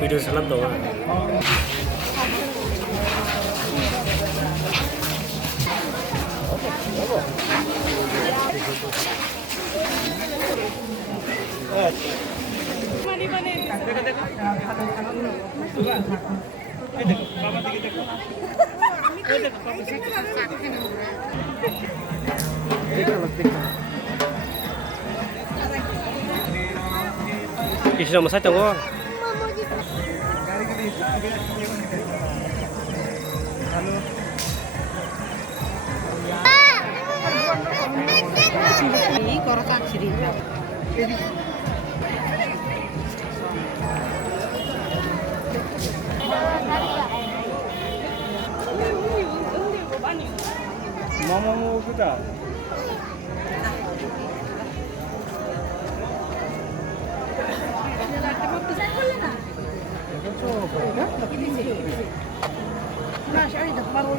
Video ছিলাম তো Bisa sama saya tunggu. Ini korok cerita. Mama kita. Nah, saya udah baru.